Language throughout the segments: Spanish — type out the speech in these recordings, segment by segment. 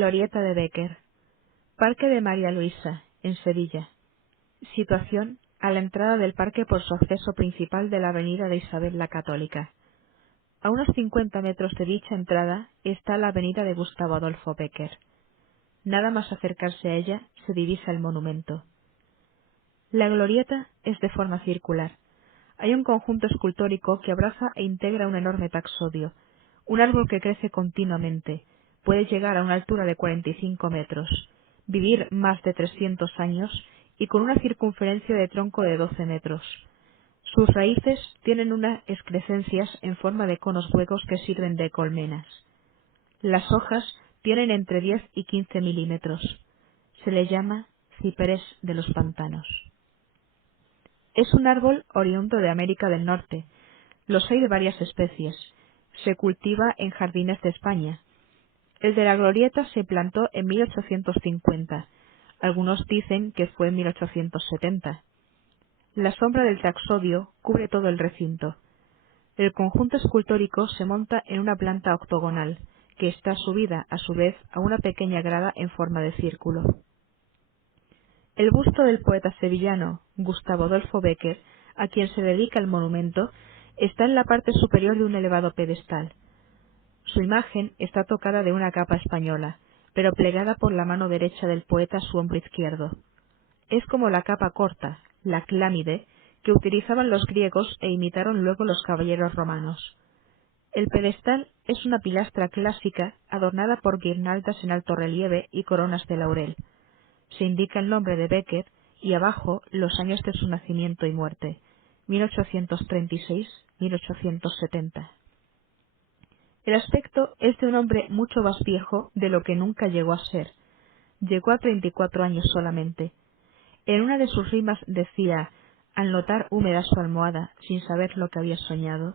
Glorieta de Bécquer. Parque de María Luisa, en Sevilla. Situación a la entrada del parque por su acceso principal de la avenida de Isabel la Católica. A unos 50 metros de dicha entrada está la avenida de Gustavo Adolfo Bécquer. Nada más acercarse a ella se divisa el monumento. La glorieta es de forma circular. Hay un conjunto escultórico que abraza e integra un enorme taxodio, un árbol que crece continuamente, puede llegar a una altura de 45 metros, vivir más de 300 años y con una circunferencia de tronco de 12 metros. Sus raíces tienen unas excrescencias en forma de conos huecos que sirven de colmenas. Las hojas tienen entre 10 y 15 milímetros. Se le llama ciprés de los pantanos. Es un árbol oriundo de América del Norte. Los hay de varias especies. Se cultiva en jardines de España. El de la glorieta se plantó en 1850. Algunos dicen que fue en 1870. La sombra del taxodio cubre todo el recinto. El conjunto escultórico se monta en una planta octogonal, que está subida, a su vez, a una pequeña grada en forma de círculo. El busto del poeta sevillano Gustavo Adolfo Bécquer, a quien se dedica el monumento, está en la parte superior de un elevado pedestal. Su imagen está tocada de una capa española, pero plegada por la mano derecha del poeta a su hombro izquierdo. Es como la capa corta, la clámide, que utilizaban los griegos e imitaron luego los caballeros romanos. El pedestal es una pilastra clásica adornada por guirnaldas en alto relieve y coronas de laurel. Se indica el nombre de Bécquer y abajo los años de su nacimiento y muerte, 1836-1870. El aspecto es de un hombre mucho más viejo de lo que nunca llegó a ser. Llegó a 34 años solamente. En una de sus rimas decía, al notar húmeda su almohada, sin saber lo que había soñado: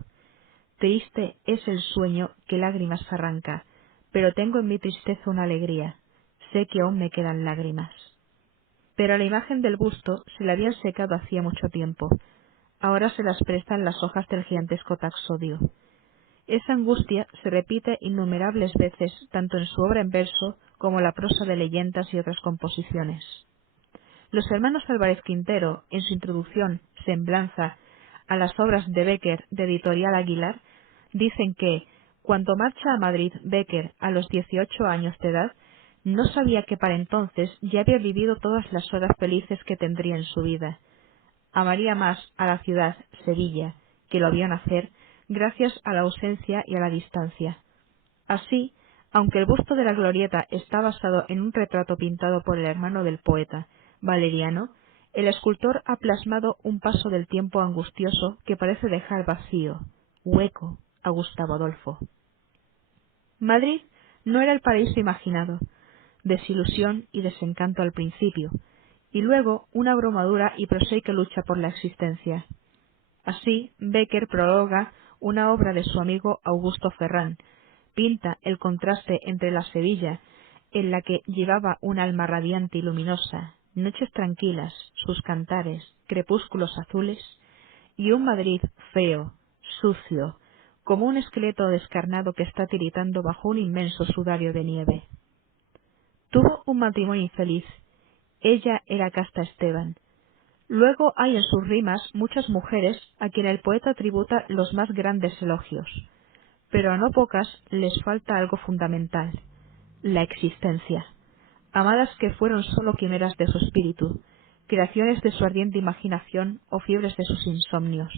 triste es el sueño que lágrimas arranca, pero tengo en mi tristeza una alegría, sé que aún me quedan lágrimas. Pero a la imagen del busto se le habían secado hacía mucho tiempo. Ahora se las prestan las hojas del gigantesco taxodio. Esa angustia se repite innumerables veces tanto en su obra en verso como en la prosa de leyendas y otras composiciones. Los hermanos Álvarez Quintero, en su introducción Semblanza a las obras de Bécquer de Editorial Aguilar, dicen que, cuando marcha a Madrid Bécquer a los 18 años de edad, no sabía que para entonces ya había vivido todas las horas felices que tendría en su vida. Amaría más a la ciudad, Sevilla, que lo vio nacer, gracias a la ausencia y a la distancia. Así, aunque el busto de la glorieta está basado en un retrato pintado por el hermano del poeta, Valeriano, el escultor ha plasmado un paso del tiempo angustioso que parece dejar vacío, hueco, a Gustavo Adolfo. Madrid no era el paraíso imaginado, desilusión y desencanto al principio, y luego una abrumadora y prosaica lucha por la existencia. Así, Bécquer prologa una obra de su amigo Augusto Ferrán, pinta el contraste entre la Sevilla, en la que llevaba un alma radiante y luminosa, noches tranquilas, sus cantares, crepúsculos azules, y un Madrid feo, sucio, como un esqueleto descarnado que está tiritando bajo un inmenso sudario de nieve. Tuvo un matrimonio infeliz. Ella era Casta Esteban. Luego hay en sus rimas muchas mujeres a quien el poeta tributa los más grandes elogios, pero a no pocas les falta algo fundamental: la existencia. Amadas que fueron sólo quimeras de su espíritu, creaciones de su ardiente imaginación o fiebres de sus insomnios.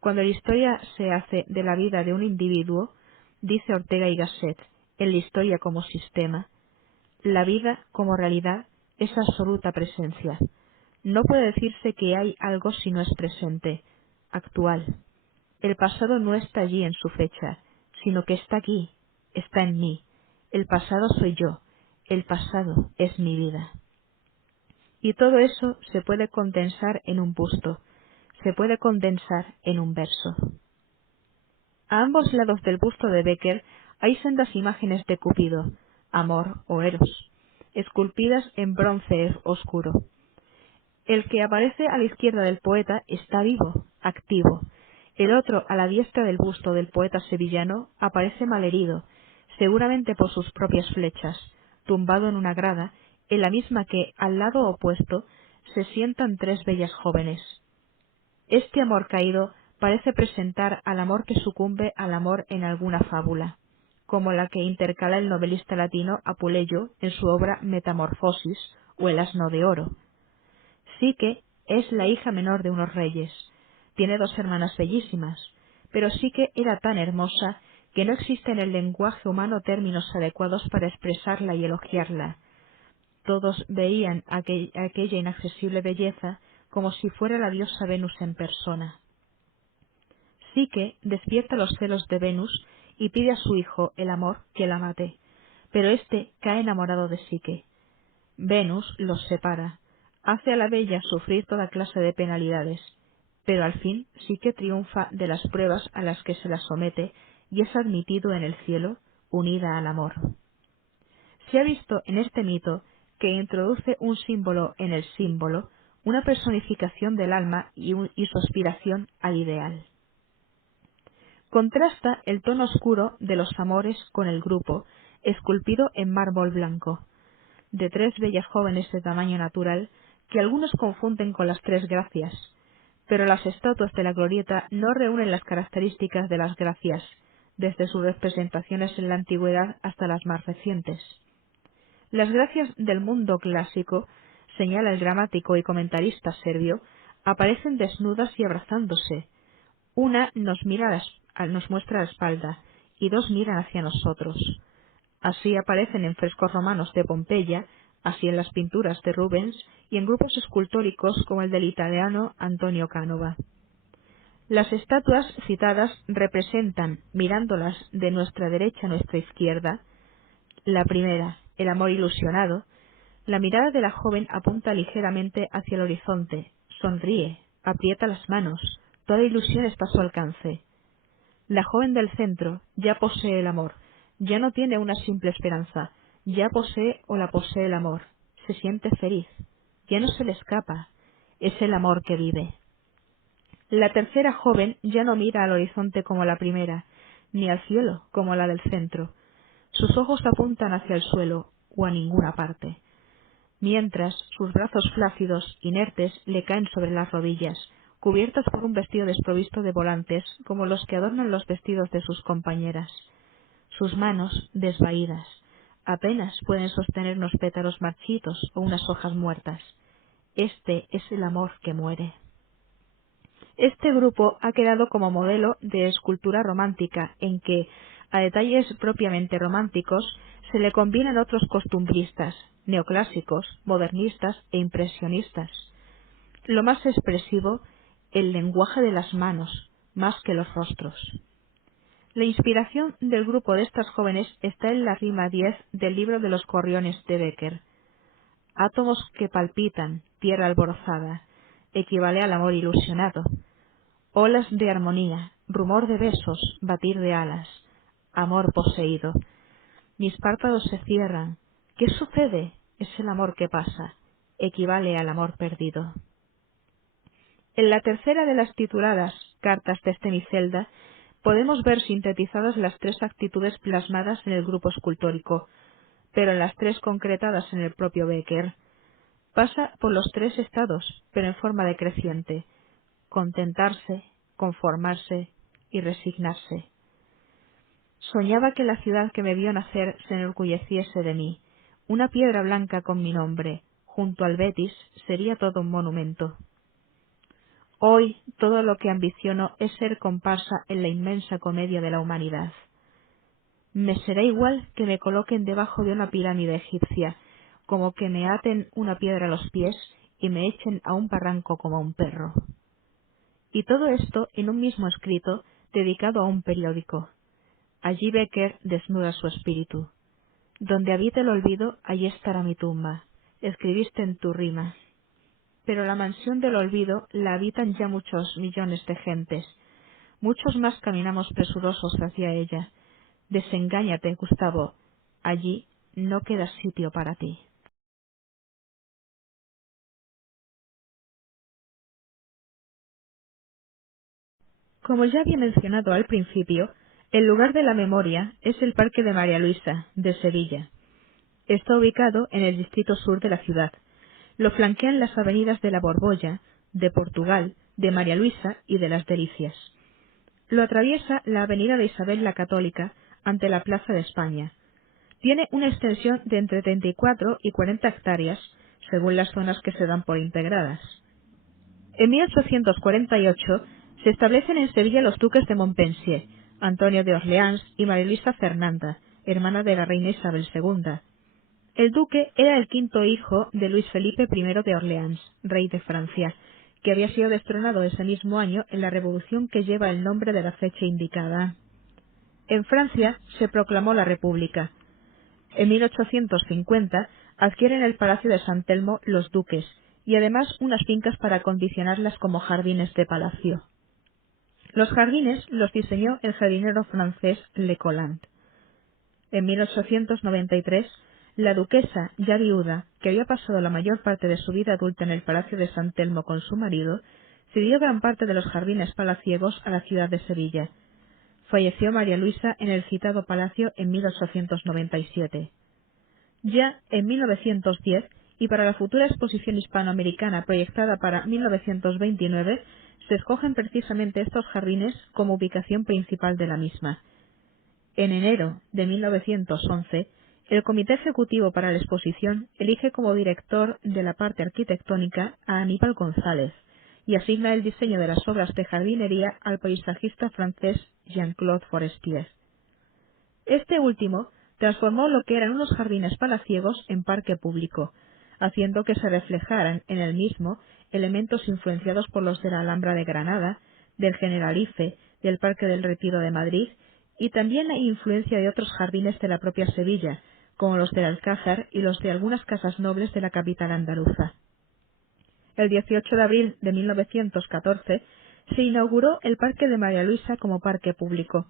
Cuando la historia se hace de la vida de un individuo, dice Ortega y Gasset, en La historia como sistema, la vida como realidad es absoluta presencia. No puede decirse que hay algo si no es presente, actual. El pasado no está allí en su fecha, sino que está aquí, está en mí. El pasado soy yo, el pasado es mi vida. Y todo eso se puede condensar en un busto, se puede condensar en un verso. A ambos lados del busto de Bécquer hay sendas imágenes de Cupido, Amor o Eros, esculpidas en bronce oscuro. El que aparece a la izquierda del poeta está vivo, activo. El otro, a la diestra del busto del poeta sevillano, aparece malherido, seguramente por sus propias flechas, tumbado en una grada, en la misma que, al lado opuesto, se sientan tres bellas jóvenes. Este amor caído parece presentar al amor que sucumbe al amor en alguna fábula, como la que intercala el novelista latino Apuleyo en su obra Metamorfosis o El asno de oro. Psique es la hija menor de unos reyes. Tiene dos hermanas bellísimas, pero Psique era tan hermosa que no existe en el lenguaje humano términos adecuados para expresarla y elogiarla. Todos veían aquella inaccesible belleza como si fuera la diosa Venus en persona. Psique despierta los celos de Venus y pide a su hijo, el amor, que la mate, pero éste cae enamorado de Psique. Venus los separa, hace a la bella sufrir toda clase de penalidades, pero al fin Psique triunfa de las pruebas a las que se la somete y es admitido en el cielo, unida al amor. Se ha visto en este mito que introduce un símbolo en el símbolo, una personificación del alma y su aspiración al ideal. Contrasta el tono oscuro de los amores con el grupo, esculpido en mármol blanco, de tres bellas jóvenes de tamaño natural que algunos confunden con las tres gracias, pero las estatuas de la glorieta no reúnen las características de las gracias, desde sus representaciones en la antigüedad hasta las más recientes. Las gracias del mundo clásico, señala el dramático y comentarista serbio, aparecen desnudas y abrazándose. Una nos muestra la espalda y dos miran hacia nosotros. Así aparecen en frescos romanos de Pompeya, así en las pinturas de Rubens y en grupos escultóricos como el del italiano Antonio Canova. Las estatuas citadas representan, mirándolas de nuestra derecha a nuestra izquierda, la primera, el amor ilusionado. La mirada de la joven apunta ligeramente hacia el horizonte, sonríe, aprieta las manos, toda ilusión está a su alcance. La joven del centro ya posee el amor, ya no tiene una simple esperanza, ya posee o la posee el amor, se siente feliz, ya no se le escapa, es el amor que vive. La tercera joven ya no mira al horizonte como la primera, ni al cielo como la del centro. Sus ojos apuntan hacia el suelo o a ninguna parte, mientras sus brazos flácidos, inertes, le caen sobre las rodillas, cubiertos por un vestido desprovisto de volantes como los que adornan los vestidos de sus compañeras. Sus manos, desvaídas, apenas pueden sostener unos pétalos marchitos o unas hojas muertas. Este es el amor que muere. Este grupo ha quedado como modelo de escultura romántica, en que, a detalles propiamente románticos, se le combinan otros costumbristas, neoclásicos, modernistas e impresionistas. Lo más expresivo, el lenguaje de las manos, más que los rostros. La inspiración del grupo de estas jóvenes está en la rima 10 del libro de los Corriones de Bécquer. Átomos que palpitan, tierra alborozada, equivale al amor ilusionado. Olas de armonía, rumor de besos, batir de alas, amor poseído. Mis párpados se cierran. ¿Qué sucede? Es el amor que pasa. Equivale al amor perdido. En la tercera de las tituladas Cartas de Cemicelda podemos ver sintetizadas las tres actitudes plasmadas en el grupo escultórico, pero en las tres concretadas en el propio Bécquer. Pasa por los tres estados, pero en forma decreciente: contentarse, conformarse y resignarse. Soñaba que la ciudad que me vio nacer se enorgulleciese de mí. Una piedra blanca con mi nombre, junto al Betis, sería todo un monumento. Hoy todo lo que ambiciono es ser comparsa en la inmensa comedia de la humanidad. Me será igual que me coloquen debajo de una pirámide egipcia, como que me aten una piedra a los pies y me echen a un barranco como a un perro. Y todo esto en un mismo escrito dedicado a un periódico. Allí Bécquer desnuda su espíritu. Donde habite el olvido, allí estará mi tumba. Escribiste en tu rima. Pero la mansión del olvido la habitan ya muchos millones de gentes. Muchos más caminamos presurosos hacia ella. Desengáñate, Gustavo. Allí no queda sitio para ti. Como ya había mencionado al principio, el lugar de la memoria es el Parque de María Luisa, de Sevilla. Está ubicado en el distrito sur de la ciudad. Lo flanquean las avenidas de la Borbolla, de Portugal, de María Luisa y de las Delicias. Lo atraviesa la avenida de Isabel la Católica, ante la Plaza de España. Tiene una extensión de entre 34 y 40 hectáreas, según las zonas que se dan por integradas. En 1848 se establecen en Sevilla los duques de Montpensier, Antonio de Orleans y María Luisa Fernanda, hermana de la reina Isabel II. El duque era el quinto hijo de Luis Felipe I de Orleans, rey de Francia, que había sido destronado ese mismo año en la revolución que lleva el nombre de la fecha indicada. En Francia se proclamó la República. En 1850 adquieren el Palacio de San Telmo los duques y además unas fincas para acondicionarlas como jardines de palacio. Los jardines los diseñó el jardinero francés Le Collant. En 1893, la duquesa, ya viuda, que había pasado la mayor parte de su vida adulta en el Palacio de San Telmo con su marido, cedió gran parte de los jardines palaciegos a la ciudad de Sevilla. Falleció María Luisa en el citado palacio en 1897. Ya en 1910, y para la futura exposición hispanoamericana proyectada para 1929, se escogen precisamente estos jardines como ubicación principal de la misma. En enero de 1911, el Comité Ejecutivo para la exposición elige como director de la parte arquitectónica a Aníbal González y asigna el diseño de las obras de jardinería al paisajista francés Jean-Claude Forestier. Este último transformó lo que eran unos jardines palaciegos en parque público, haciendo que se reflejaran en el mismo elementos influenciados por los de la Alhambra de Granada, del Generalife, del Parque del Retiro de Madrid, y también hay influencia de otros jardines de la propia Sevilla, como los del Alcázar y los de algunas casas nobles de la capital andaluza. El 18 de abril de 1914 se inauguró el Parque de María Luisa como parque público.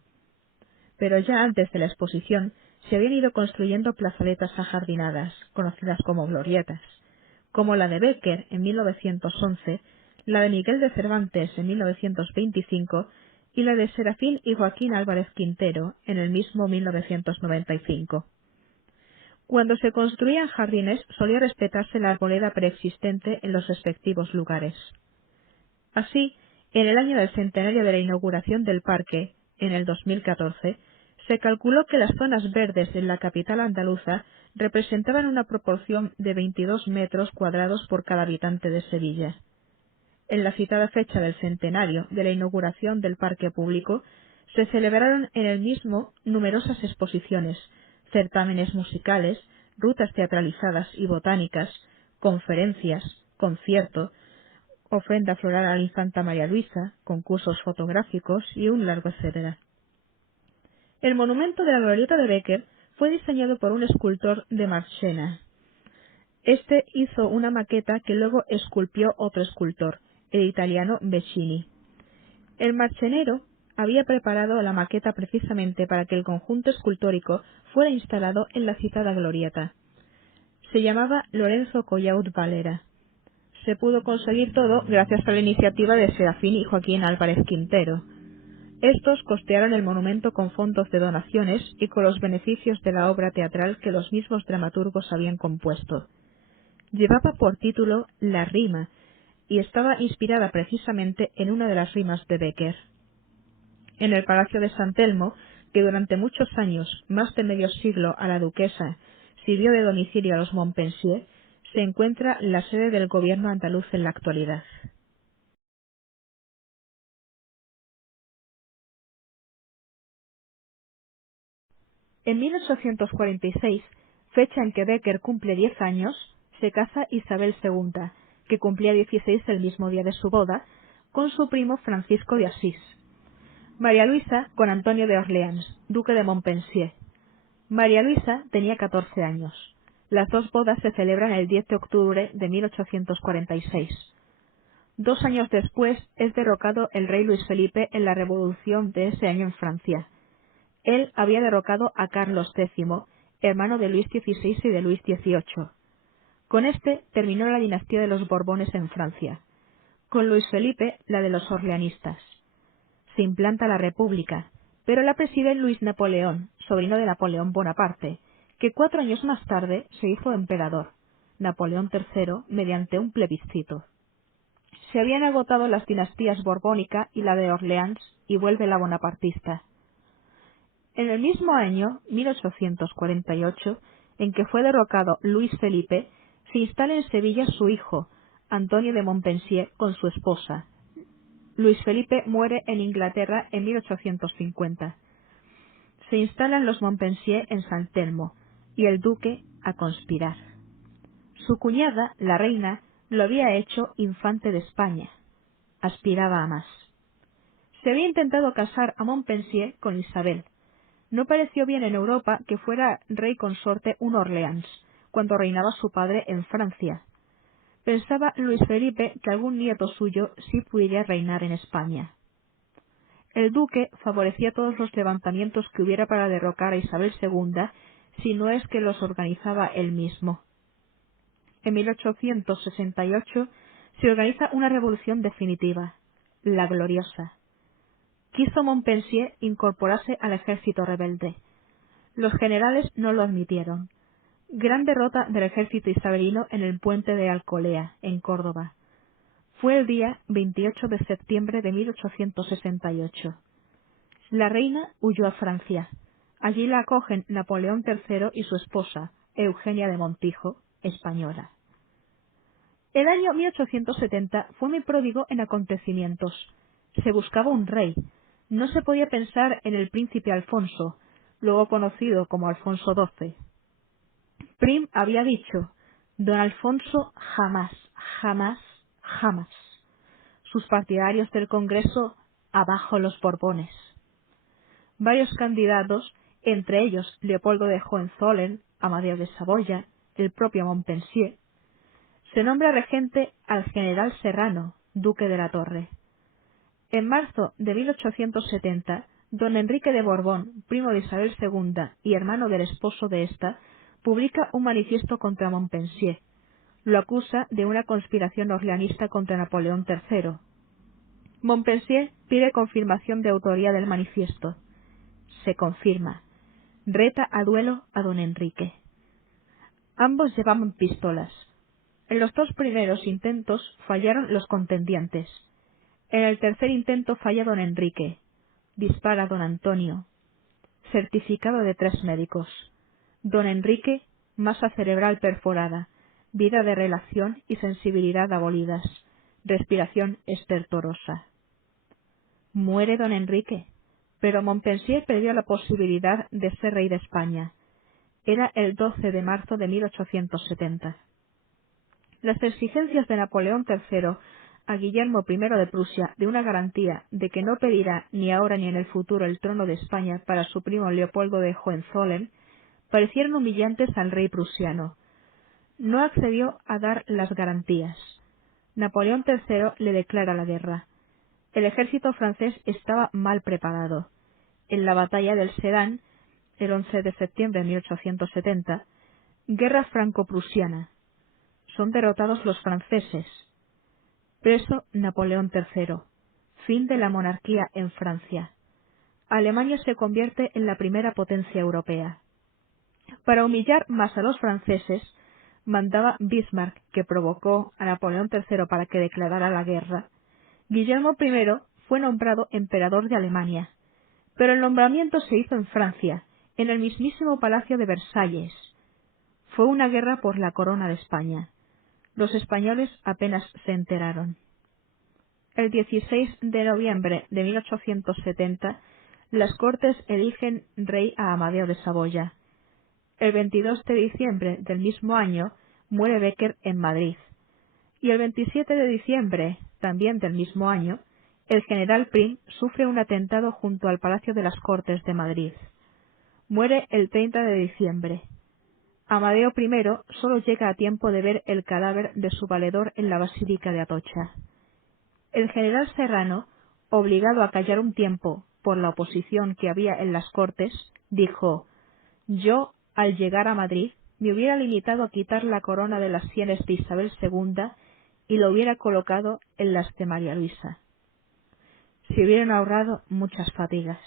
Pero ya antes de la exposición se habían ido construyendo plazaletas ajardinadas, conocidas como glorietas, como la de Bécquer en 1911, la de Miguel de Cervantes en 1925 y la de Serafín y Joaquín Álvarez Quintero en el mismo 1995. Cuando se construían jardines solía respetarse la arboleda preexistente en los respectivos lugares. Así, en el año del centenario de la inauguración del parque, en el 2014, se calculó que las zonas verdes en la capital andaluza representaban una proporción de 22 metros cuadrados por cada habitante de Sevilla. En la citada fecha del centenario de la inauguración del parque público, se celebraron en el mismo numerosas exposiciones, certámenes musicales, rutas teatralizadas y botánicas, conferencias, conciertos, ofrenda floral a la infanta María Luisa, concursos fotográficos y un largo etcétera. El monumento de la glorieta de Bécquer fue diseñado por un escultor de Marchena. Este hizo una maqueta que luego esculpió otro escultor, el italiano Becchini. El marchenero había preparado la maqueta precisamente para que el conjunto escultórico fuera instalado en la citada glorieta. Se llamaba Lorenzo Collaut Valera. Se pudo conseguir todo gracias a la iniciativa de Serafín y Joaquín Álvarez Quintero. Estos costearon el monumento con fondos de donaciones y con los beneficios de la obra teatral que los mismos dramaturgos habían compuesto. Llevaba por título La rima y estaba inspirada precisamente en una de las rimas de Bécquer. En el Palacio de San Telmo, que durante muchos años, más de medio siglo a la duquesa, sirvió de domicilio a los Montpensier, se encuentra la sede del gobierno andaluz en la actualidad. En 1846, fecha en que Bécquer cumple 10 años, se casa Isabel II, que cumplía 16 el mismo día de su boda, con su primo Francisco de Asís. María Luisa con Antonio de Orleans, duque de Montpensier. María Luisa tenía 14 años. Las dos bodas se celebran el 10 de octubre de 1846. 2 años después es derrocado el rey Luis Felipe en la revolución de ese año en Francia. Él había derrocado a Carlos X, hermano de Luis XVI y de Luis XVIII. Con este terminó la dinastía de los Borbones en Francia. Con Luis Felipe, la de los orleanistas. Se implanta la República, pero la preside Luis Napoleón, sobrino de Napoleón Bonaparte, que 4 años más tarde se hizo emperador, Napoleón III, mediante un plebiscito. Se habían agotado las dinastías borbónica y la de Orleans, y vuelve la bonapartista. En el mismo año, 1848, en que fue derrocado Luis Felipe, se instala en Sevilla su hijo, Antonio de Montpensier, con su esposa. Luis Felipe muere en Inglaterra en 1850. Se instalan los Montpensier en San Telmo, y el duque a conspirar. Su cuñada, la reina, lo había hecho infante de España. Aspiraba a más. Se había intentado casar a Montpensier con Isabel. No pareció bien en Europa que fuera rey consorte un Orleans, cuando reinaba su padre en Francia. Pensaba Luis Felipe que algún nieto suyo sí pudiera reinar en España. El duque favorecía todos los levantamientos que hubiera para derrocar a Isabel II, si no es que los organizaba él mismo. En 1868 se organiza una revolución definitiva, la Gloriosa. Quiso Montpensier incorporarse al ejército rebelde. Los generales no lo admitieron. Gran derrota del ejército isabelino en el puente de Alcolea, en Córdoba. Fue el día 28 de septiembre de 1868. La reina huyó a Francia. Allí la acogen Napoleón III y su esposa, Eugenia de Montijo, española. El año 1870 fue muy pródigo en acontecimientos. Se buscaba un rey. No se podía pensar en el príncipe Alfonso, luego conocido como Alfonso XII. Prim había dicho: don Alfonso jamás, jamás, jamás. Sus partidarios del Congreso: abajo los Borbones. Varios candidatos, entre ellos Leopoldo de Hohenzollern, Amadeo de Saboya, el propio Montpensier. Se nombra regente al general Serrano, duque de la Torre. En marzo de 1870, don Enrique de Borbón, primo de Isabel II y hermano del esposo de ésta, publica un manifiesto contra Montpensier. Lo acusa de una conspiración orleanista contra Napoleón III. Montpensier pide confirmación de autoría del manifiesto. Se confirma. Reta a duelo a don Enrique. Ambos llevaban pistolas. En los 2 primeros intentos fallaron los contendientes. En el tercer intento falla don Enrique. Dispara don Antonio. Certificado de 3 médicos. Don Enrique, masa cerebral perforada, vida de relación y sensibilidad abolidas, respiración estertorosa. Muere don Enrique, pero Montpensier perdió la posibilidad de ser rey de España. Era el 12 de marzo de 1870. Las exigencias de Napoleón III a Guillermo I de Prusia de una garantía de que no pedirá ni ahora ni en el futuro el trono de España para su primo Leopoldo de Hohenzollern parecieron humillantes al rey prusiano. No accedió a dar las garantías. Napoleón III le declara la guerra. El ejército francés estaba mal preparado. En la batalla del Sedan, el 11 de septiembre de 1870, guerra franco-prusiana. Son derrotados los franceses. Preso Napoleón III. Fin de la monarquía en Francia. Alemania se convierte en la primera potencia europea. Para humillar más a los franceses, mandaba Bismarck, que provocó a Napoleón III para que declarara la guerra. Guillermo I fue nombrado emperador de Alemania, pero el nombramiento se hizo en Francia, en el mismísimo Palacio de Versalles. Fue una guerra por la corona de España. Los españoles apenas se enteraron. El 16 de noviembre de 1870, las Cortes eligen rey a Amadeo de Saboya. El 22 de diciembre del mismo año muere Bécquer en Madrid. Y el 27 de diciembre, también del mismo año, el general Prim sufre un atentado junto al Palacio de las Cortes de Madrid. Muere el 30 de diciembre. Amadeo I solo llega a tiempo de ver el cadáver de su valedor en la Basílica de Atocha. El general Serrano, obligado a callar un tiempo por la oposición que había en las Cortes, dijo: «Yo, al llegar a Madrid, me hubiera limitado a quitar la corona de las sienes de Isabel II y lo hubiera colocado en las de María Luisa. Se hubieran ahorrado muchas fatigas».